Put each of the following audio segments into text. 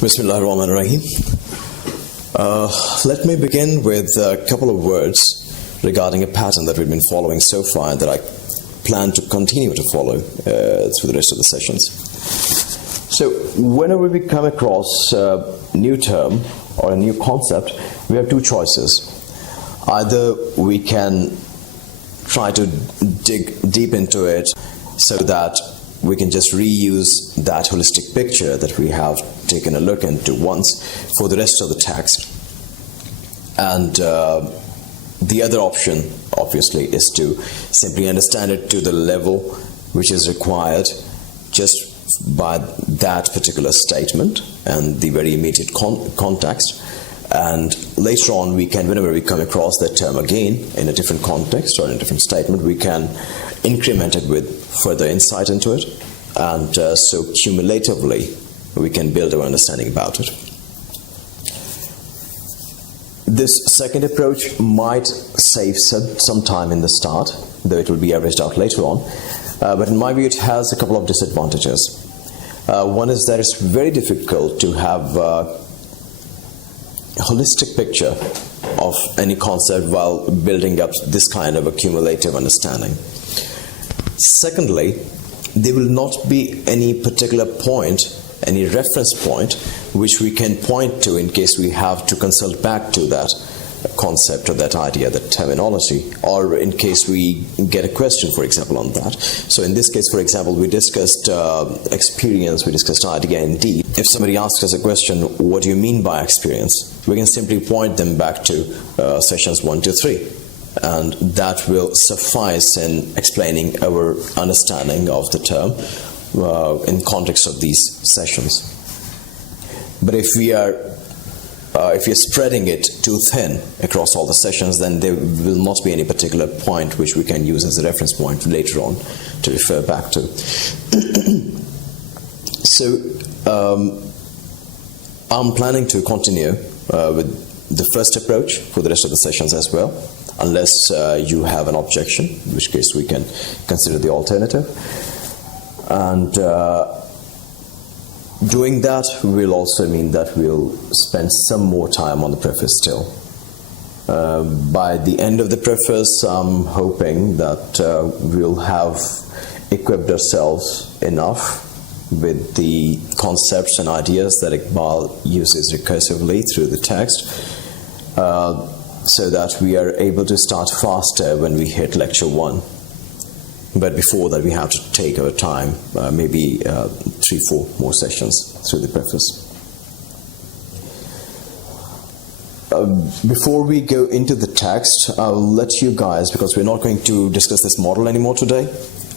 Bismillahirrahmanirrahim. Let me begin with a couple of words regarding a pattern that we've been following so far and that I plan to continue to follow through the rest of the sessions. So whenever we come across a new term or a new concept, we have two choices. Either we can try to dig deep into it so that we can just reuse that holistic picture that we have taken a look into once for the rest of the text. And the other option, obviously, is to simply understand it to the level which is required just by that particular statement and the very immediate context. And later on, we can, whenever we come across that term again in a different context or in a different statement, we can increment it with further insight into it. And so cumulatively, we can build our understanding about it. This second approach might save some time in the start, though it will be averaged out later on. But in my view, it has a couple of disadvantages. One is that it's very difficult to have a holistic picture of any concept while building up this kind of a cumulative understanding. Secondly, there will not be any particular point, any reference point, which we can point to in case we have to consult back to that concept or that idea, that terminology, or in case we get a question, for example, on that. So in this case, for example, we discussed experience, we discussed idea and deed. If somebody asks us a question, what do you mean by experience? We can simply point them back to sessions 1 to 3. And that will suffice in explaining our understanding of the term in context of these sessions. But if we are spreading it too thin across all the sessions, then there will not be any particular point which we can use as a reference point later on to refer back to. So I'm planning to continue with the first approach for the rest of the sessions as well, unless you have an objection, in which case we can consider the alternative. And doing that will also mean that we'll spend some more time on the preface still. By the end of the preface, I'm hoping that we'll have equipped ourselves enough with the concepts and ideas that Iqbal uses recursively through the text, so that we are able to start faster when we hit lecture 1. But before that, we have to take our time, maybe 3-4 more sessions through the preface. Before we go into the text, I'll let you guys, because we're not going to discuss this model anymore today,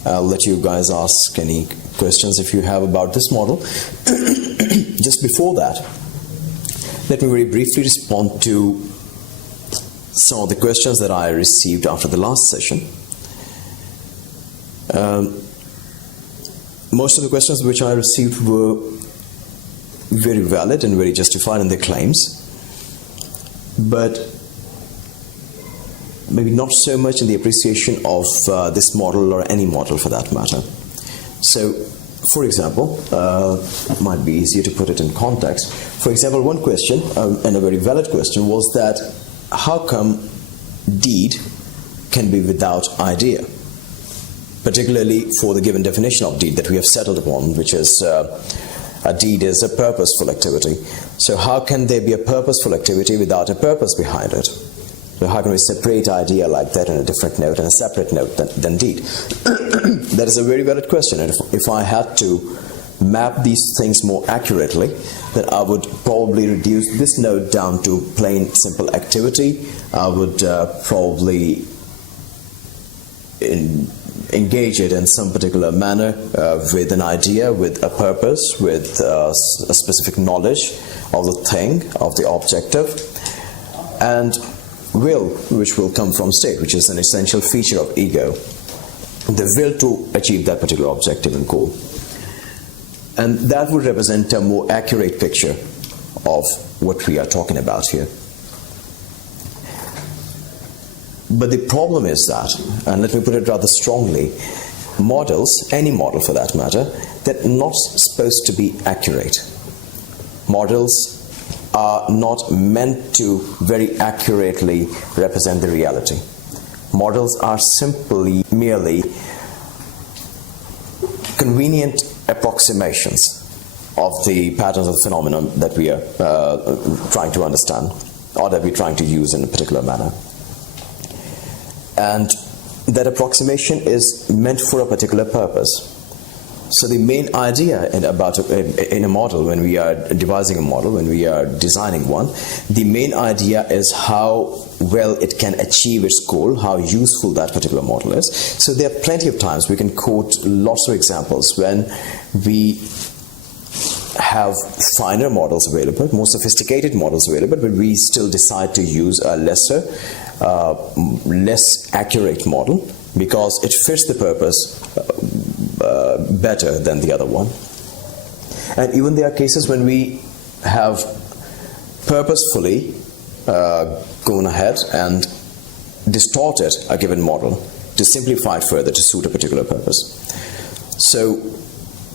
I'll let you guys ask any questions if you have about this model. Just before that, let me very briefly respond to some of the questions that I received after the last session. Most of the questions which I received were very valid and very justified in their claims, but maybe not so much in the appreciation of this model or any model for that matter. So, for example, it might be easier to put it in context. For example, one question, and a very valid question, was that how come deed can be without idea? Particularly for the given definition of deed that we have settled upon, which is a deed is a purposeful activity. So how can there be a purposeful activity without a purpose behind it? So how can we separate idea like that in a different note and a separate note than deed? That is a very valid question, and if I had to map these things more accurately, then I would probably reduce this note down to plain simple activity. I would probably engage it in some particular manner with an idea, with a purpose, with a specific knowledge of the thing, of the objective, and will, which will come from state, which is an essential feature of ego, the will to achieve that particular objective and goal. And that would represent a more accurate picture of what we are talking about here. But the problem is that, and let me put it rather strongly, models, any model for that matter, they're not supposed to be accurate. Models are not meant to very accurately represent the reality. Models are simply merely convenient approximations of the patterns of the phenomenon that we are trying to understand, or that we're trying to use in a particular manner. And that approximation is meant for a particular purpose. So the main idea in a model, when we are devising a model, when we are designing one, the main idea is how well it can achieve its goal, how useful that particular model is. So there are plenty of times we can quote lots of examples when we have finer models available, more sophisticated models available, but we still decide to use a lesser, less accurate model because it fits the purpose better than the other one. And even there are cases when we have purposefully gone ahead and distorted a given model to simplify it further to suit a particular purpose. So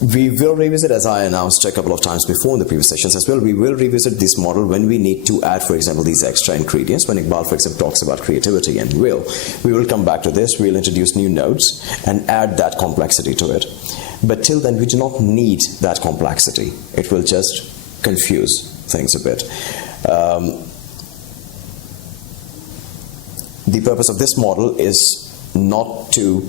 we will revisit, as I announced a couple of times before in the previous sessions as well, we will revisit this model when we need to add, for example, these extra ingredients. When Iqbal, for example, talks about creativity and will, we will come back to this, we'll introduce new nodes and add that complexity to it. But till then, we do not need that complexity. It will just confuse things a bit. The purpose of this model is not to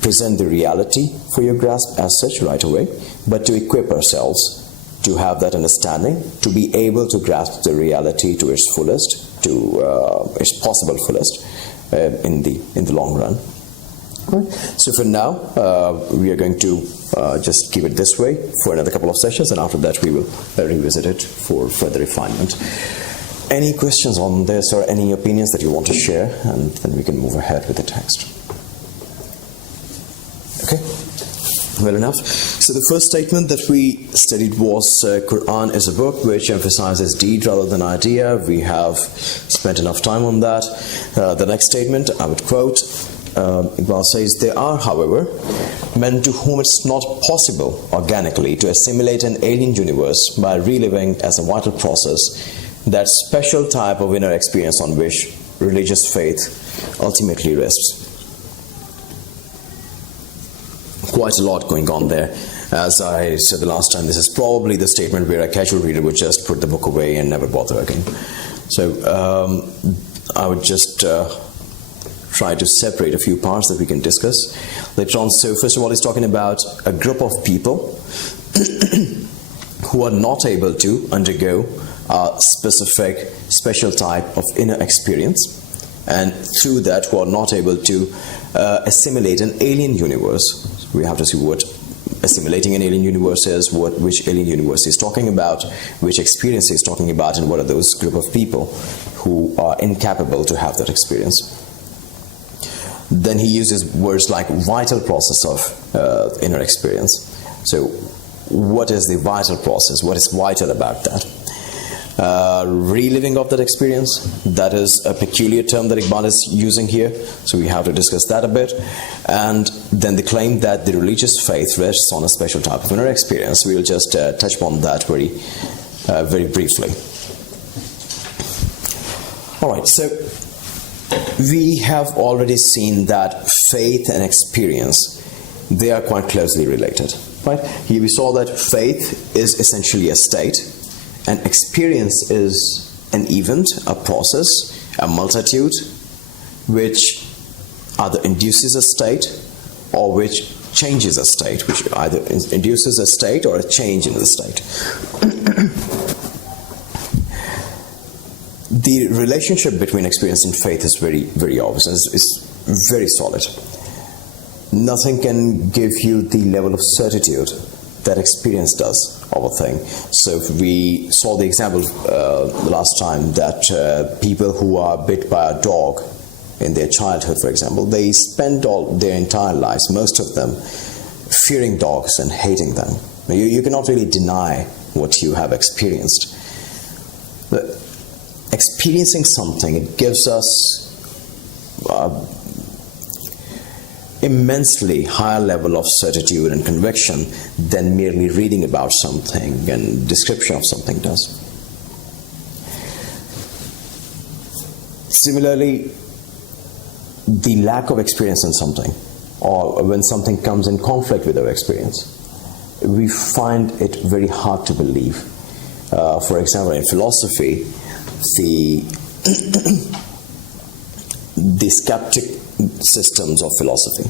present the reality for your grasp as such right away, but to equip ourselves to have that understanding, to be able to grasp the reality to its fullest, to its possible fullest in the long run. Right. So for now, we are going to just keep it this way for another couple of sessions, and after that we will revisit it for further refinement. Any questions on this or any opinions that you want to share, and then we can move ahead with the text. Okay, well enough. So the first statement that we studied was Quran is a book which emphasizes deed rather than idea. We have spent enough time on that. The next statement, I would quote, Iqbal says, there are, however, men to whom it's not possible organically to assimilate an alien universe by reliving as a vital process that special type of inner experience on which religious faith ultimately rests. Quite a lot going on there. As I said the last time, this is probably the statement where a casual reader would just put the book away and never bother again. So I would just try to separate a few parts that we can discuss later on. So first of all, he's talking about a group of people who are not able to undergo a specific, special type of inner experience, and through that who are not able to assimilate an alien universe. We have to see what assimilating an alien universe is, which alien universe he's talking about, which experience he's talking about, and what are those group of people who are incapable to have that experience. Then he uses words like vital process of inner experience. So what is the vital process? What is vital about that? Reliving of that experience, that is a peculiar term that Iqbal is using here, so we have to discuss that a bit. And then the claim that the religious faith rests on a special type of inner experience, we will just touch upon that very briefly. Alright, so we have already seen that faith and experience, they are quite closely related. Right? Here we saw that faith is essentially a state, and experience is an event, a process, a multitude, which either induces a state or which changes a state, which either induces a state or a change in the state. The relationship between experience and faith is very, very obvious, and is very solid. Nothing can give you the level of certitude that experience does of a thing. So we saw the example last time that people who are bit by a dog in their childhood, for example, they spend all their entire lives, most of them, fearing dogs and hating them. You cannot really deny what you have experienced. But experiencing something, it gives us immensely higher level of certitude and conviction than merely reading about something and description of something does. Similarly, the lack of experience in something, or when something comes in conflict with our experience, we find it very hard to believe. For example, in philosophy, the skeptic systems of philosophy,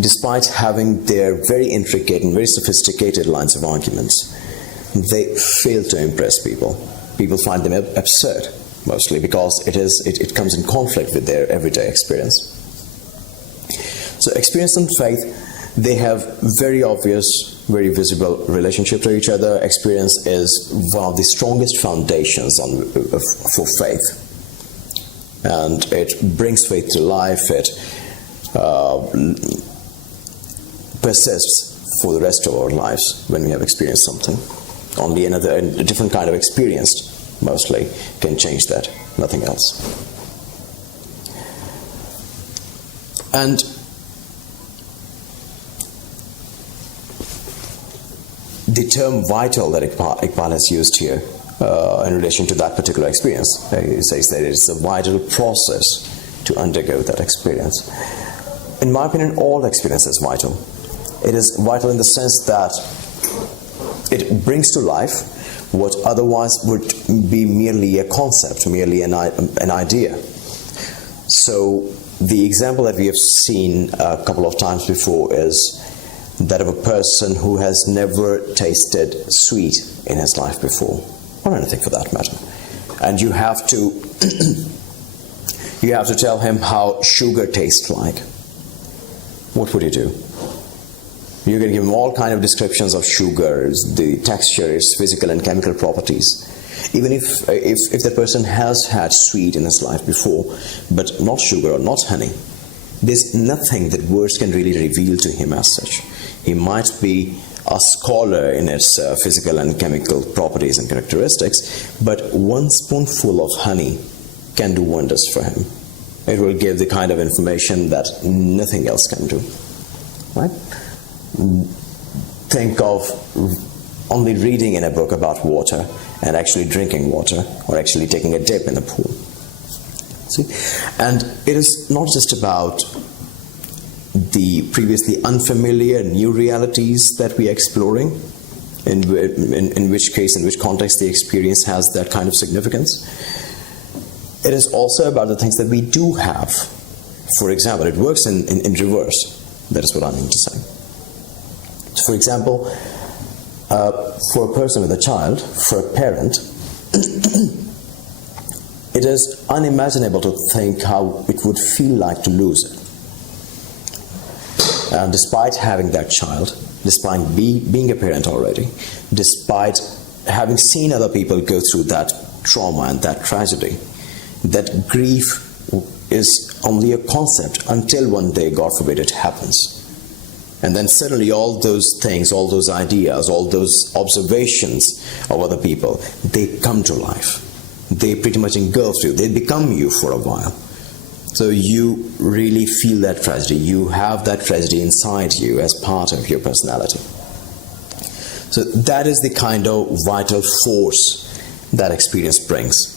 despite having their very intricate and very sophisticated lines of arguments, they fail to impress people. People find them absurd, mostly because it comes in conflict with their everyday experience. So experience and faith, they have very obvious, very visible relationship to each other. Experience is one of the strongest foundations for faith. And it brings faith to life. It persists for the rest of our lives when we have experienced something. Only a different kind of experience, mostly, can change that. Nothing else. And the term vital that Iqbal has used here in relation to that particular experience, he says that it's a vital process to undergo that experience. In my opinion, all experience is vital. It is vital in the sense that it brings to life what otherwise would be merely a concept, merely an idea. So the example that we have seen a couple of times before is that of a person who has never tasted sweet in his life before, or anything for that matter. And you have to tell him how sugar tastes like. What would you do? You're going to give him all kind of descriptions of sugars, the texture, its physical and chemical properties. Even if the person has had sweet in his life before, but not sugar or not honey, there's nothing that words can really reveal to him as such. He might be a scholar in its physical and chemical properties and characteristics, but one spoonful of honey can do wonders for him. It will give the kind of information that nothing else can do. Right? Think of only reading in a book about water and actually drinking water, or actually taking a dip in the pool. See? And it is not just about the previously unfamiliar new realities that we are exploring, in which case, in which context the experience has that kind of significance. It is also about the things that we do have. For example, it works in reverse. That is what I mean to say. So for example, for a person with a child, for a parent, it is unimaginable to think how it would feel like to lose it. And despite having that child, despite being a parent already, despite having seen other people go through that trauma and that tragedy, that grief is only a concept until one day, God forbid, it happens. And then suddenly all those things, all those ideas, all those observations of other people, they come to life. They pretty much engulf you. They become you for a while. So you really feel that tragedy. You have that tragedy inside you as part of your personality. So that is the kind of vital force that experience brings.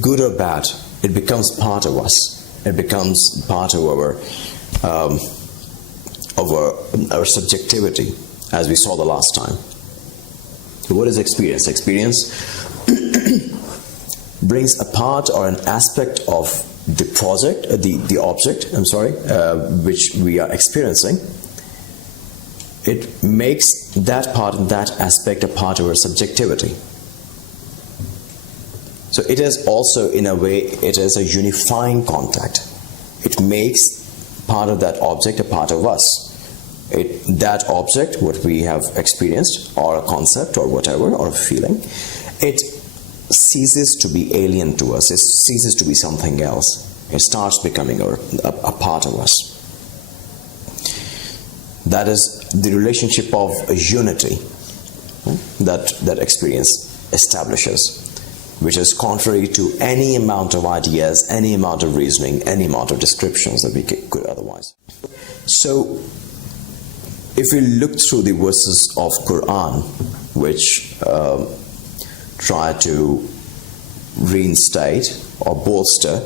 Good or bad, it becomes part of us. It becomes part of our subjectivity, as we saw the last time. So what is experience? Experience brings a part or an aspect of the object, which we are experiencing. It makes that part and that aspect a part of our subjectivity. So it is also, in a way, it is a unifying contact. It makes part of that object a part of us. That object, what we have experienced, or a concept, or whatever, or a feeling, it ceases to be alien to us. It ceases to be something else. It starts becoming a part of us. That is the relationship of unity that experience establishes, which is contrary to any amount of ideas, any amount of reasoning, any amount of descriptions that we could otherwise. So, if we look through the verses of Quran, which try to reinstate or bolster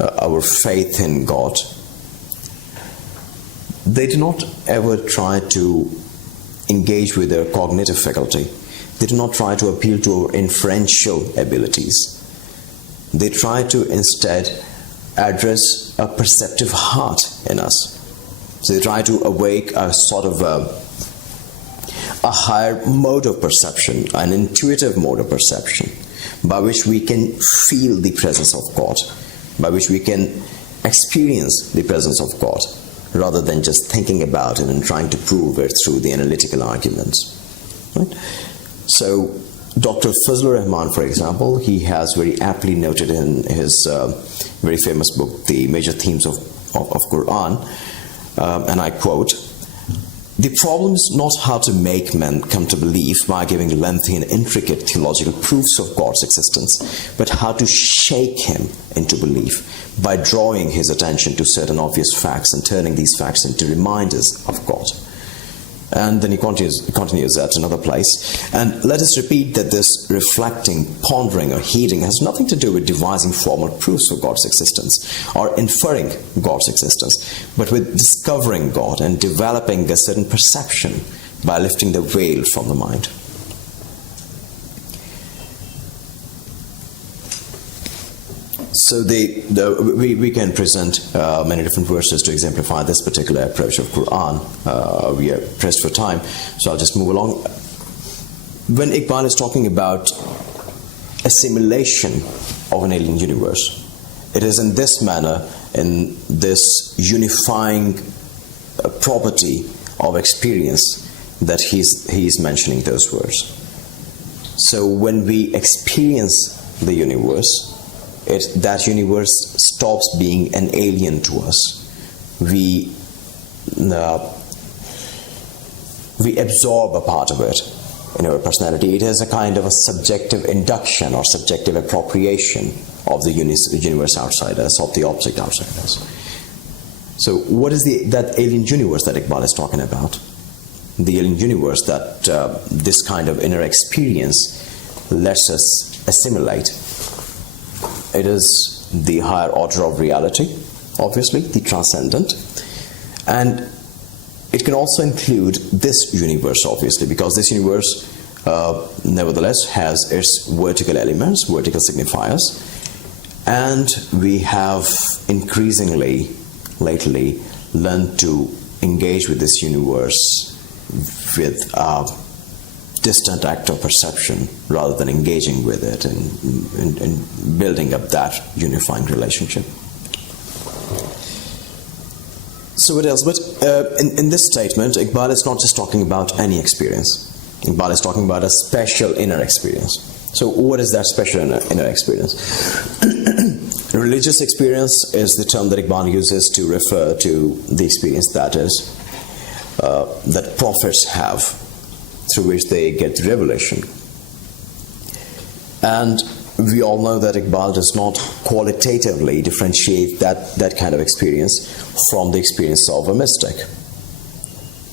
our faith in God, they do not ever try to engage with their cognitive faculty. They do not try to appeal to our inferential abilities. They try to instead address a perceptive heart in us. So they try to awake a sort of a higher mode of perception, an intuitive mode of perception, by which we can feel the presence of God, by which we can experience the presence of God, rather than just thinking about it and trying to prove it through the analytical arguments. Right? So, Dr. Fidler Rahman, for example, he has very aptly noted in his very famous book, The Major Themes of Quran, and I quote, "The problem is not how to make men come to believe by giving lengthy and intricate theological proofs of God's existence, but how to shake him into belief by drawing his attention to certain obvious facts and turning these facts into reminders of God." And then he continues at another place. "And let us repeat that this reflecting, pondering, or heeding has nothing to do with devising formal proofs of God's existence or inferring God's existence, but with discovering God and developing a certain perception by lifting the veil from the mind." So we can present many different verses to exemplify this particular approach of Quran. We are pressed for time, so I'll just move along. When Iqbal is talking about assimilation of an alien universe, it is in this manner, in this unifying property of experience, that he's mentioning those words. So when we experience the universe, that universe stops being an alien to us. We absorb a part of it in our personality. It is a kind of a subjective induction or subjective appropriation of the universe outside us, of the object outside us. So what is that alien universe that Iqbal is talking about? The alien universe that this kind of inner experience lets us assimilate. It is the higher order of reality, obviously, the transcendent. And it can also include this universe, obviously, because this universe, nevertheless, has its vertical elements, vertical signifiers. And we have increasingly, lately, learned to engage with this universe with a distant act of perception rather than engaging with it and building up that unifying relationship. So what else? But in this statement, Iqbal is not just talking about any experience. Iqbal is talking about a special inner experience. So what is that special inner experience? Religious experience is the term that Iqbal uses to refer to the experience that prophets have, through which they get revelation. And we all know that Iqbal does not qualitatively differentiate that kind of experience from the experience of a mystic.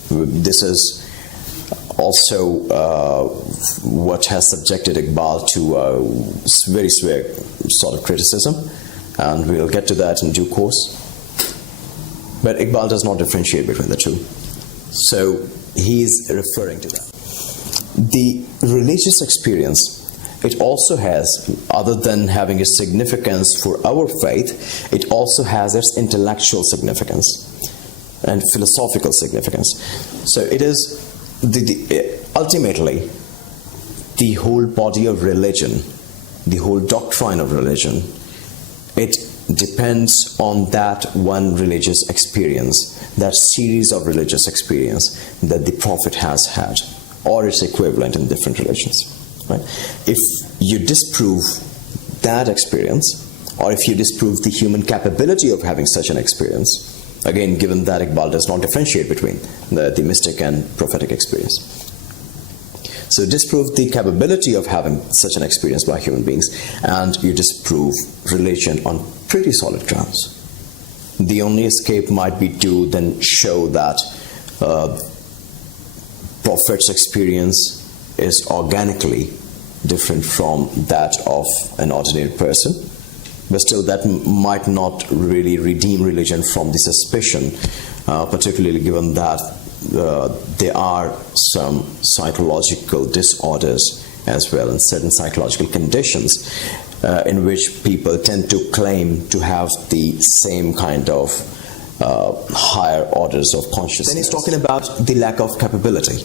This is also what has subjected Iqbal to a very severe sort of criticism, and we'll get to that in due course. But Iqbal does not differentiate between the two. So he's referring to that. The religious experience, it also has, other than having its significance for our faith, it also has its intellectual significance and philosophical significance. So it is ultimately the whole body of religion, the whole doctrine of religion, it depends on that one religious experience, that series of religious experience that the Prophet has had, or its equivalent in different religions. Right? If you disprove that experience, or if you disprove the human capability of having such an experience, again, given that Iqbal does not differentiate between the mystic and prophetic experience. So disprove the capability of having such an experience by human beings, and you disprove religion on pretty solid grounds. the only escape might be to then show that Prophet's experience is organically different from that of an ordinary person. But still, that might not really redeem religion from the suspicion, particularly given that there are some psychological disorders as well, and certain psychological conditions in which people tend to claim to have the same kind of higher orders of consciousness. Then he's talking about the lack of capability.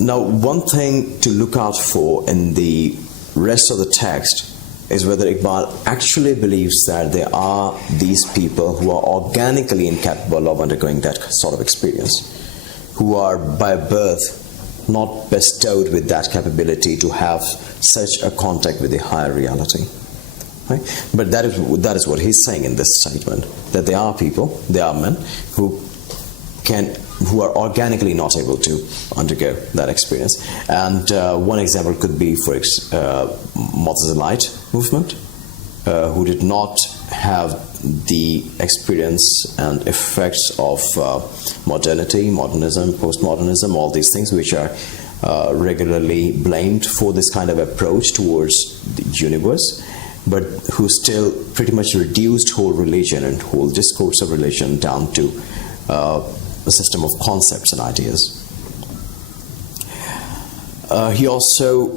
Now, one thing to look out for in the rest of the text is whether Iqbal actually believes that there are these people who are organically incapable of undergoing that sort of experience, who are by birth not bestowed with that capability to have such a contact with the higher reality. Right? But that is what he's saying in this statement, that there are people, there are men who are organically not able to undergo that experience. And one example could be for Mu'tazilite movement, who did not have the experience and effects of modernity, modernism, postmodernism, all these things which are regularly blamed for this kind of approach towards the universe, but who still pretty much reduced whole religion and whole discourse of religion down to a system of concepts and ideas. He also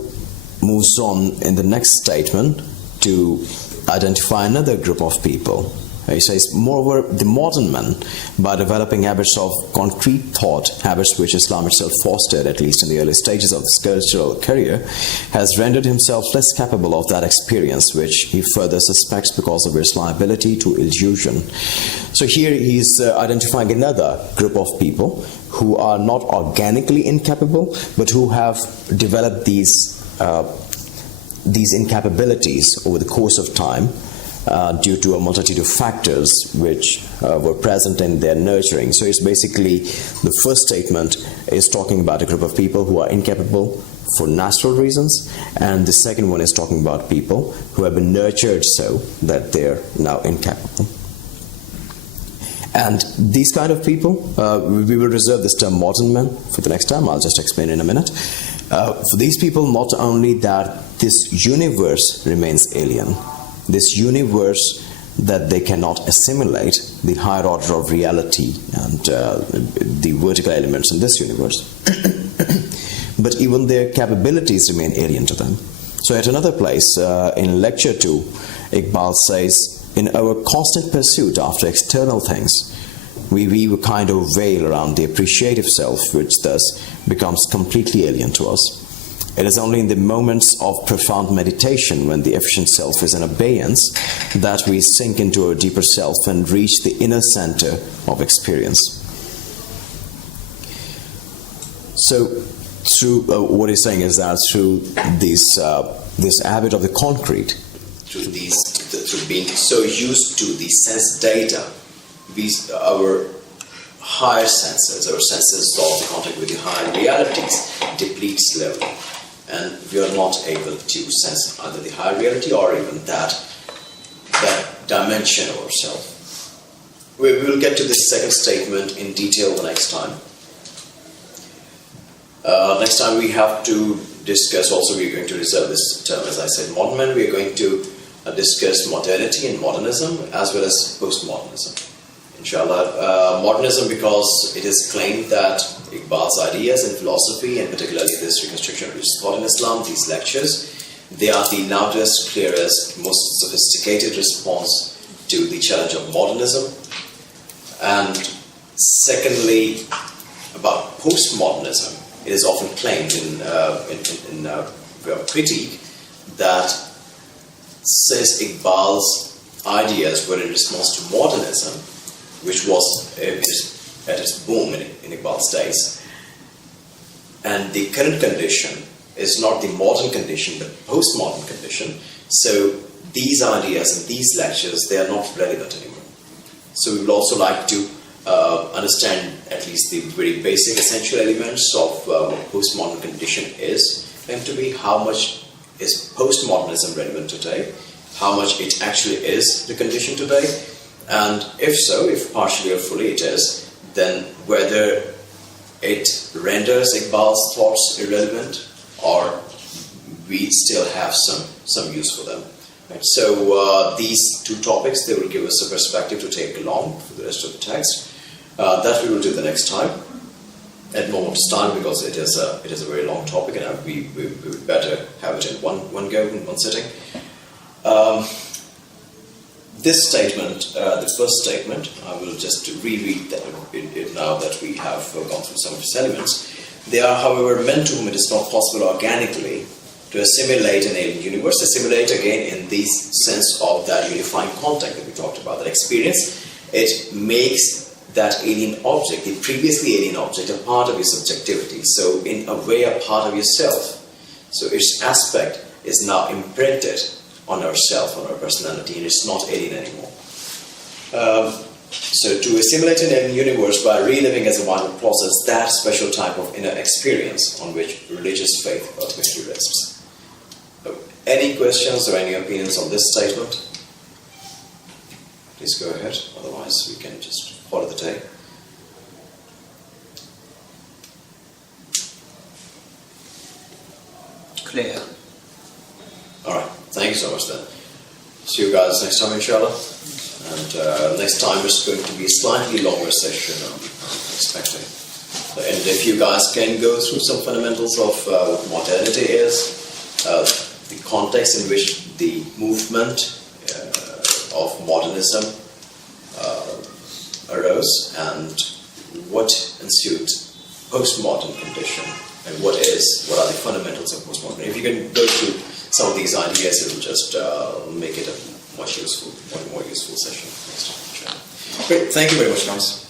moves on in the next statement to identify another group of people. He says, moreover, the modern man, by developing habits of concrete thought, habits which Islam itself fostered, at least in the early stages of his cultural career, has rendered himself less capable of that experience, which he further suspects because of its liability to illusion. So here he's identifying another group of people who are not organically incapable, but who have developed these incapabilities over the course of time, due to a multitude of factors which were present in their nurturing. So it's basically, the first statement is talking about a group of people who are incapable for natural reasons, and the second one is talking about people who have been nurtured so that they're now incapable. And these kind of people, we will reserve this term modern men for the next time. I'll just explain in a minute. For these people, not only that this universe remains alien, this universe that they cannot assimilate, the higher order of reality and the vertical elements in this universe, but even their capabilities remain alien to them. So at another place, in lecture 2, Iqbal says, in our constant pursuit after external things, we weave a kind of veil around the appreciative self, which thus becomes completely alien to us. It is only in the moments of profound meditation, when the efficient self is in abeyance, that we sink into a deeper self and reach the inner center of experience. So, through what he's saying is that through this habit of the concrete, through being so used to the sense data, our higher senses, our senses of the contact with the higher realities, deplete slowly. And we are not able to sense either the higher reality or even that dimension of ourselves. We will get to this second statement in detail the next time. Next time we have to discuss, also we're going to reserve this term, as I said, modern men. We are going to discuss modernity and modernism as well as postmodernism. Inshallah, modernism, because it is claimed that Iqbal's ideas in philosophy, and particularly this Reconstruction of Religious Thought in Islam, these lectures, they are the loudest, clearest, most sophisticated response to the challenge of modernism. And secondly, about postmodernism, it is often claimed in critique that since Iqbal's ideas were in response to modernism, which was at its boom in Iqbal's days, and the current condition is not the modern condition but postmodern condition, so these ideas and these lectures, they are not relevant anymore. So we would also like to understand at least the very basic essential elements of what postmodern condition is, and to be how much is postmodernism relevant today, how much it actually is the condition today, and if so, if partially or fully it is, then whether it renders Iqbal's thoughts irrelevant or we still have some use for them. Right? So these two topics, they will give us a perspective to take along for the rest of the text. That we will do the next time at moment's time, because it is a very long topic, and we would better have it in one go, in one sitting. This statement, the first statement, I will just reread it now that we have gone through some of its elements. They are, however, men to whom it is not possible organically to assimilate an alien universe. Assimilate, again, in the sense of that unifying contact that we talked about, that experience. It makes that alien object, the previously alien object, a part of your subjectivity. So, in a way, a part of yourself. So, its aspect is now imprinted on ourself, on our personality, and it's not alien anymore. So to assimilate an alien universe by reliving as a vital process that special type of inner experience on which religious faith ultimately rests. Any questions or any opinions on this statement? Please go ahead, otherwise we can just call it the day. Clear. Alright, thank you so much then. See you guys next time, inshallah. And next time it's going to be a slightly longer session, I'm expecting. And if you guys can go through some fundamentals of what modernity is, the context in which the movement of modernism arose, and what ensued postmodern condition, and what are the fundamentals of postmodern. If you can go through some of these ideas, it will just make it a more useful session next time. Great, thank you very much, guys.